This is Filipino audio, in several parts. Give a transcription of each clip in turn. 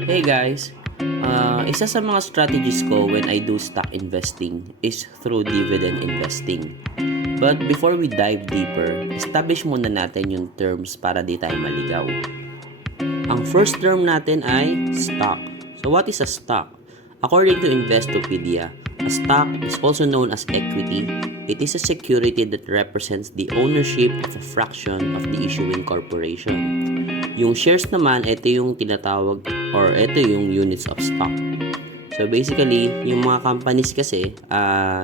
Hey guys! Isa sa mga strategies ko when I do stock investing is through dividend investing. But before we dive deeper, establish muna natin yung terms para di tayo maligaw. Ang first term natin ay stock. So what is a stock? According to Investopedia, a stock is also known as equity. It is a security that represents the ownership of a fraction of the issuing corporation. Yung shares naman, ito yung tinatawag or ito yung units of stock. So basically, yung mga companies kasi,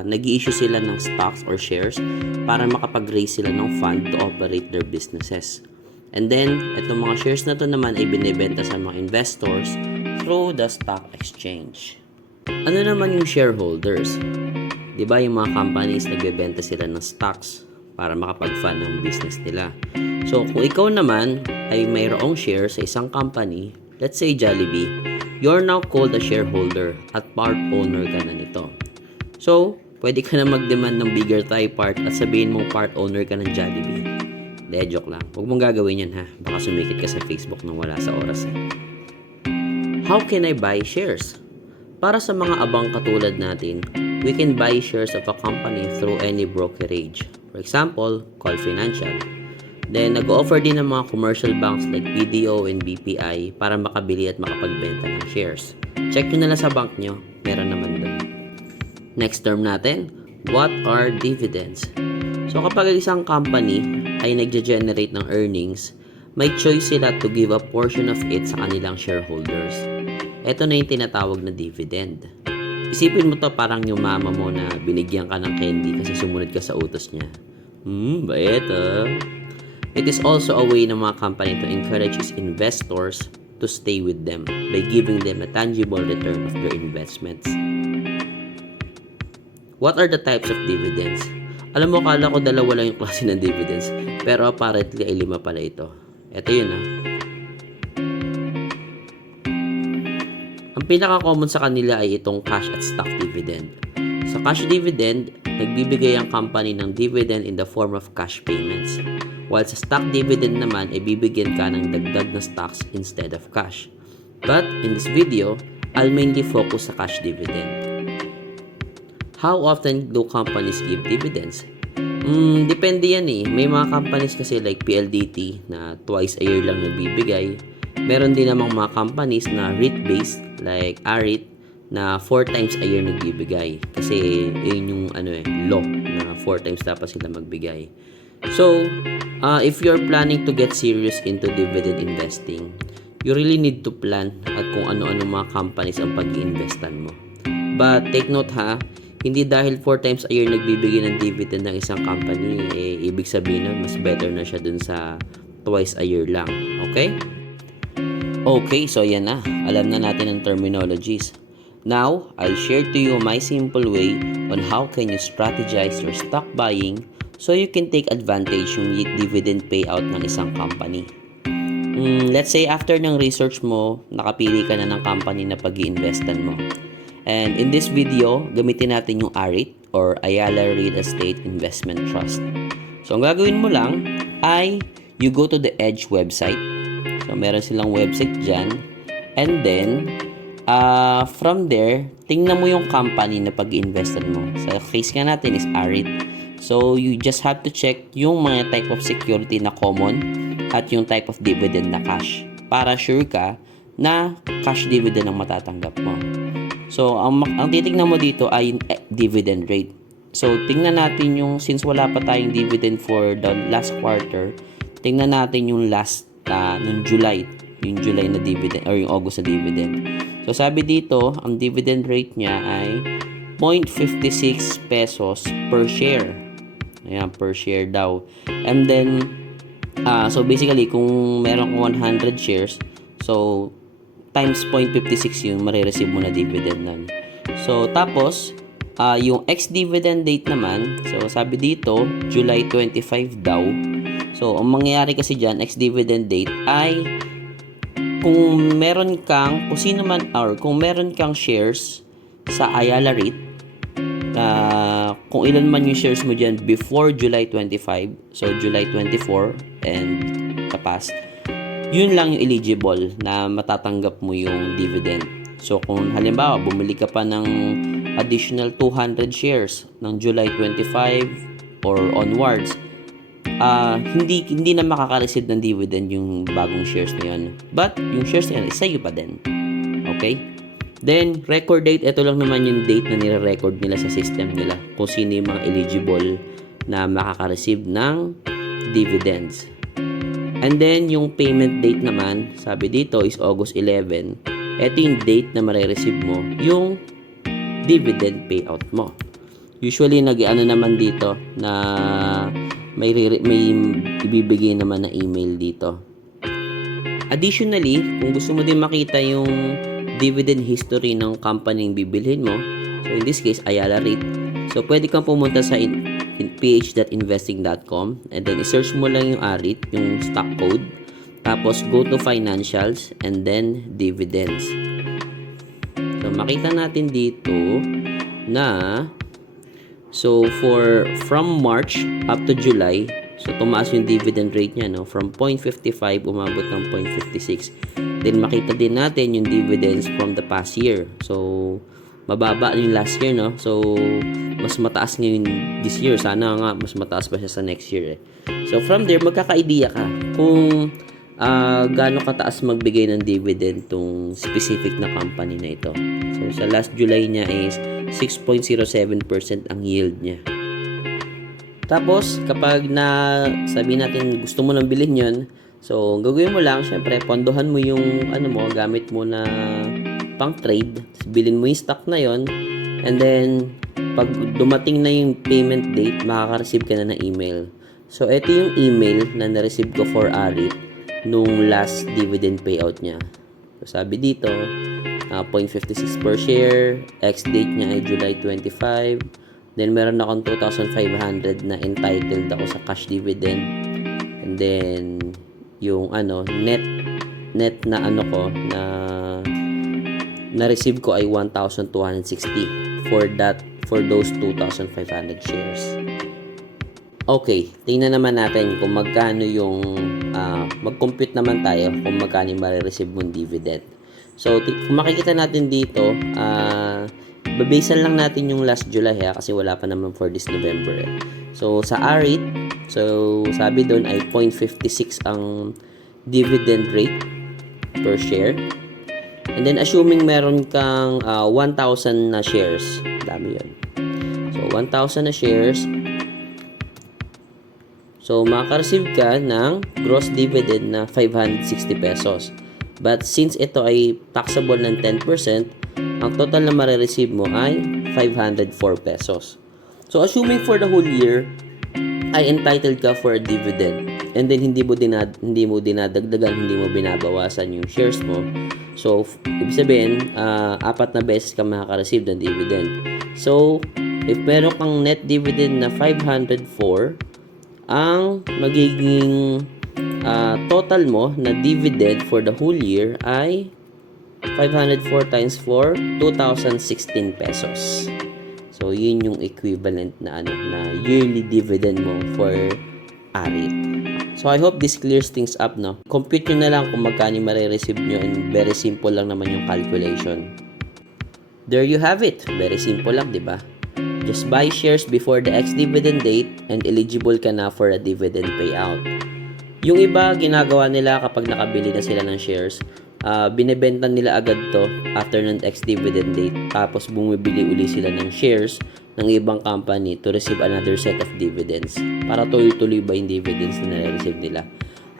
nag-i-issue sila ng stocks or shares para makapag-raise sila ng fund to operate their businesses. And then, itong mga shares na to naman ay binibenta sa mga investors through the stock exchange. Ano naman yung shareholders? Diba yung mga companies nagbebenta sila ng stocks para makapag-fund ng business nila. So, kung ikaw naman ay mayroong share sa isang company, let's say Jollibee, you're now called a shareholder at part owner ka na nito. So, pwede ka na mag-demand ng bigger thigh part at sabihin mong part owner ka ng Jollibee. De, joke lang. Huwag mong gagawin yan ha. Baka sumikit ka sa Facebook nang wala sa oras eh. How can I buy shares? Para sa mga abang katulad natin, we can buy shares of a company through any brokerage. For example, Call Financial. Then, nag-offer din ng mga commercial banks like BDO and BPI para makabili at makapagbenta ng shares. Check nyo na lang sa bank nyo, meron naman doon. Next term natin, what are dividends? So, kapag isang company ay nagge-generate ng earnings, may choice sila to give a portion of it sa kanilang shareholders. Ito na yung tinatawag na dividend. Isipin mo to parang yung mama mo na binigyan ka ng candy kasi sumunod ka sa utos niya. Bait ah. It is also a way ng mga company to encourage its investors to stay with them by giving them a tangible return of their investments. What are the types of dividends? Alam mo, kala ko dalawa lang yung klase ng dividends, pero apparently ay 5 pala ito. Ito yun ah. Ang pinaka-common sa kanila ay itong cash at stock dividend. Sa cash dividend, nagbibigay ang company ng dividend in the form of cash payments. While sa stock dividend naman, ay bibigyan ka ng dagdag na stocks instead of cash. But in this video, I'll mainly focus sa cash dividend. How often do companies give dividends? Depende yan eh. May mga companies kasi like PLDT na twice a year lang nagbibigay. Meron din namang mga companies na REIT-based like AREIT na 4 times a year nagbibigay. Kasi yun yung law na 4 times dapat sila magbigay. So, if you're planning to get serious into dividend investing, you really need to plan at kung ano-ano mga companies ang pag-iinvestan mo. But take note ha, hindi dahil 4 times a year nagbibigay ng dividend ng isang company, ibig sabihin nun, mas better na siya dun sa twice a year lang. Okay? Okay, so yan na. Alam na natin ang terminologies. Now, I'll share to you my simple way on how can you strategize your stock buying so you can take advantage yung dividend payout ng isang company. Let's say after ng research mo, nakapili ka na ng company na pag-iinvestan mo. And in this video, gamitin natin yung AREIT or Ayala Real Estate Investment Trust. So, ang gagawin mo lang ay you go to the Edge website. So, meron silang website dyan. And then, from there, tingnan mo yung company na pag-iinvestan mo. Sa case nga natin is AREIT. So, you just have to check yung mga type of security na common at yung type of dividend na cash para sure ka na cash dividend ang matatanggap mo. So, ang titignan mo dito ay dividend rate. So, tingnan natin yung, since wala pa tayong dividend for the last quarter, tingnan natin yung last, nung July, yung July na dividend, or yung August na dividend. So, sabi dito, ang dividend rate niya ay 0.56 pesos per share. Ayan, per share daw. And then, so basically, kung meron kang 100 shares, so, times 0.56 yun, marireceive mo na dividend nun. So, tapos, yung ex-dividend date naman, so, sabi dito, July 25 daw. So, ang mangyayari kasi dyan, ex-dividend date, ay, kung meron kang, kung sino man, or kung meron kang shares sa Ayala REIT, kung ilan man yung shares mo dyan before July 25, so July 24 and kapas, yun lang yung eligible na matatanggap mo yung dividend. So kung halimbawa bumili ka pa ng additional 200 shares ng July 25 or onwards, hindi na makaka-receive ng dividend yung bagong shares na yun. But yung shares na yun, sa'yo pa din. Okay? Then, record date, ito lang naman yung date na nire-record nila sa system nila kung sino yung mga eligible na makaka-receive ng dividends. And then, yung payment date naman, sabi dito is August 11. Ito yung date na marireceive mo yung dividend payout mo. Usually, nag-ano naman dito na may ibibigay naman na email dito. Additionally, kung gusto mo din makita yung dividend history ng company yung bibilhin mo, so in this case, Ayala REIT. So, pwede kang pumunta sa ph.investing.com and then i-search mo lang yung AREIT, yung stock code. Tapos, go to financials and then dividends. So, makita natin dito na from March up to July, so tumaas yung dividend rate niya, no? From 0.55 umabot ng 0.56. Then makita din natin yung dividends from the past year. So mababa yung last year, no? So mas mataas ngayon this year. Sana nga mas mataas pa siya sa next year, eh. So from there magkaka-idea ka kung gaano kataas magbigay ng dividend tong specific na company na ito. So sa last July niya is 6.07% ang yield niya. Tapos, kapag sabi natin gusto mo lang bilhin yun, so, gagawin mo lang, syempre, pondohan mo yung, gamit mo na pang trade, bilhin mo yung stock na yon, and then, pag dumating na yung payment date, makaka-receive ka na ng email. So, ito yung email na na-receive ko for AREIT nung last dividend payout niya. So, sabi dito, 0.56 per share, ex-date niya ay July 25, then meron akong 2,500 na entitled ako sa cash dividend. And then yung net na na-receive ko ay 1,260 for those 2,500 shares. Okay, tingnan naman natin kung magkano yung mag-compute naman tayo kung magkano yung marireceive mong dividend. So, kung makikita natin dito, babasean lang natin yung last July, kasi wala pa naman for this November, eh. So sa AREIT, so sabi doon ay 0.56 ang dividend rate per share. And then assuming meron kang 1,000 na shares, dami yun. So 1,000 na shares. So makaka-receive ka ng gross dividend na 560 pesos. But since ito ay taxable ng 10%, ang total na marireceive mo ay 504 pesos. So, assuming for the whole year, ay entitled ka for a dividend. And then, hindi mo dinadagdagan, hindi mo binabawasan yung shares mo. So, ibig sabihin, 4 na beses ka makaka-receive ng dividend. So, if meron kang net dividend na 504, ang magiging total mo na dividend for the whole year ay 504 times 4, 2,016 pesos. So, yun yung equivalent na yearly dividend mo for AREIT. So, I hope this clears things up, no? Compute nyo na lang kung magkano marireceive nyo, and very simple lang naman yung calculation. There you have it. Very simple lang, di ba? Just buy shares before the ex-dividend date and eligible ka na for a dividend payout. Yung iba, ginagawa nila kapag nakabili na sila ng shares, binebenta nila agad to after ng ex-dividend date, tapos bumibili uli sila ng shares ng ibang company to receive another set of dividends para tuloy-tuloy ba yung dividends na nare-receive nila.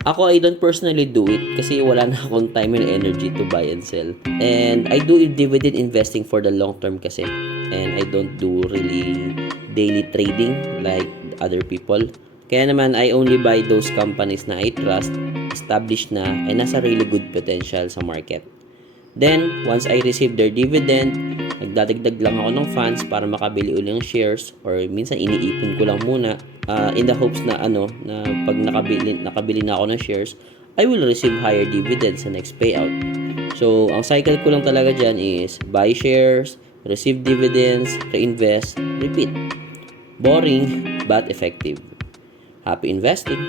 Ako, I don't personally do it kasi wala na akong time and energy to buy and sell, and I do dividend investing for the long term kasi, and I don't do really daily trading like other people. Kaya naman, I only buy those companies na I trust, established na, and nasa really good potential sa market. Then, once I receive their dividend, nagdadagdag lang ako ng funds para makabili ulit ng shares, or minsan iniipon ko lang muna in the hopes na na pag nakabili na ako ng shares, I will receive higher dividends sa next payout. So, ang cycle ko lang talaga dyan is buy shares, receive dividends, reinvest, repeat. Boring but effective. Happy investing!